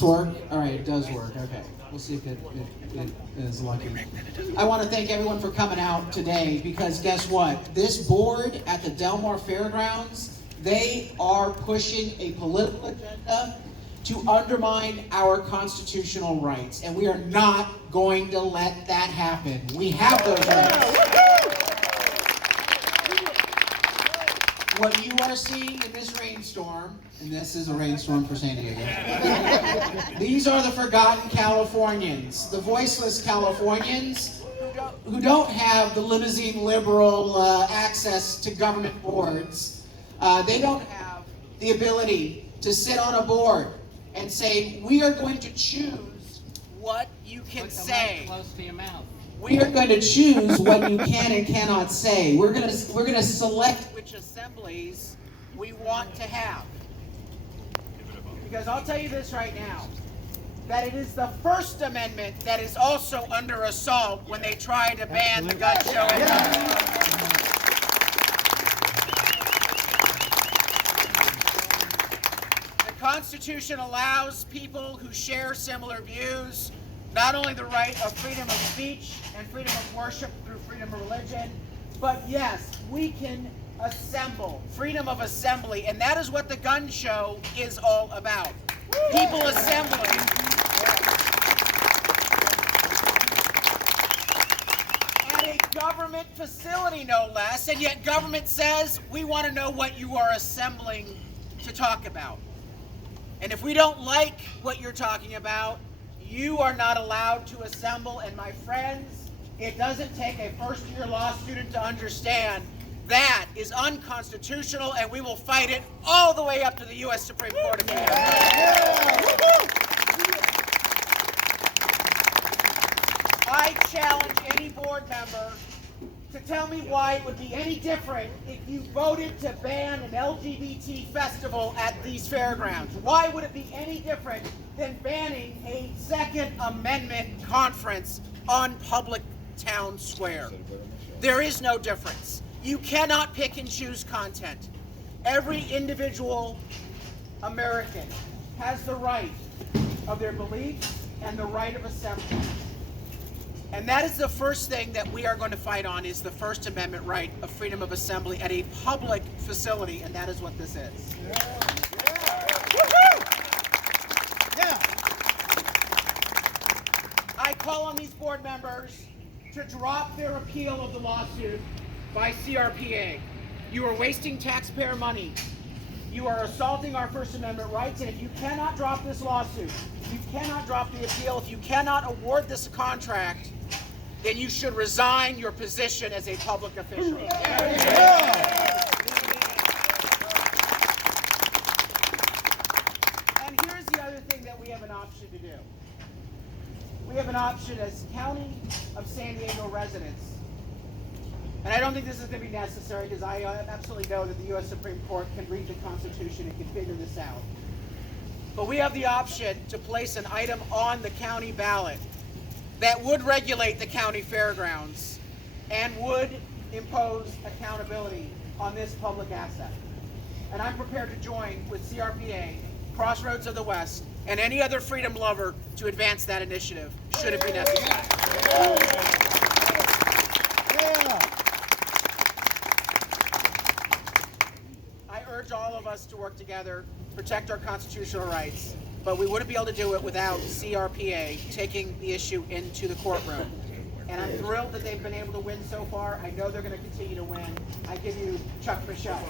this work? All right, it does work. Okay, we'll see if it is lucky. I want to thank everyone for coming out today because guess what? This board at the Del Mar Fairgrounds, they are pushing a political agenda to undermine our constitutional rights, and we are not going to let that happen. We have those rights. What you are seeing in this rainstorm, and this is a rainstorm for San Diego, these are the forgotten Californians, the voiceless Californians who don't have the limousine liberal access to government boards. They don't have the ability to sit on a board and say, we are going to choose what you can say. Close to your mouth. We are going to choose what you can and cannot say. We're going to select which assemblies we want to have. Because I'll tell you this right now, that it is the First Amendment that is also under assault when they try to ban the gun show. The Constitution allows people who share similar views not only the right of freedom of speech and freedom of worship through freedom of religion, but yes, we can assemble, freedom of assembly, and that is what the gun show is all about. People assembling. At a government facility, no less, and yet government says, we want to know what you are assembling to talk about. And if we don't like what you're talking about, you are not allowed to assemble. And my friends, it doesn't take a first-year law student to understand that is unconstitutional, and we will fight it all the way up to the U.S. Supreme Court. I challenge any board member to tell me why it would be any different if you voted to ban an LGBT festival at these fairgrounds. Why would it be any different than banning a Second Amendment conference on public town square? There is no difference. You cannot pick and choose content. Every individual American has the right of their beliefs and the right of assembly. And that is the first thing that we are going to fight on, is the First Amendment right of freedom of assembly at a public facility, and that is what this is. I call on these board members to drop their appeal of the lawsuit by CRPA. You are wasting taxpayer money. You are assaulting our First Amendment rights, and if you cannot drop this lawsuit, if you cannot drop the appeal, if you cannot award this contract, then you should resign your position as a public official. And here's the other thing that we have an option to do. We have an option as County of San Diego residents. And I don't think this is going to be necessary because I absolutely know that the U.S. Supreme Court can read the Constitution and can figure this out. But we have the option to place an item on the county ballot that would regulate the county fairgrounds and would impose accountability on this public asset. And I'm prepared to join with CRPA, Crossroads of the West, and any other freedom lover to advance that initiative, should it be necessary. I urge all of us to work together, protect our constitutional rights, but we wouldn't be able to do it without CRPA taking the issue into the courtroom. And I'm thrilled that they've been able to win so far. I know they're going to continue to win. I give you Chuck Michelle.